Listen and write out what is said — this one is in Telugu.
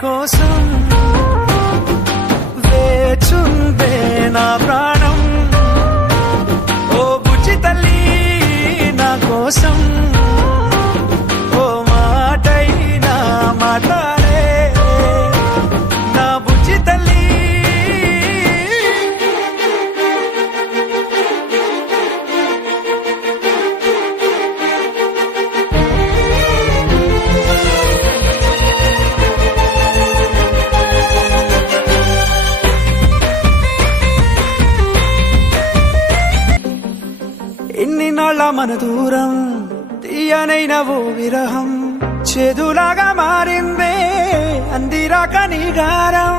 కోసం వేచుందే నా ప్రాణం ఓ బుజ్జి తల్లి నా కోసం ఓ మాటైనా మాట్లాడే నా బుజ్జి తల్లి ఎన్ని నాళ్ళ మన దూరం తీయనైన ఓ విరహం చేదులాగా మారిందే అందిరాక నీ గారం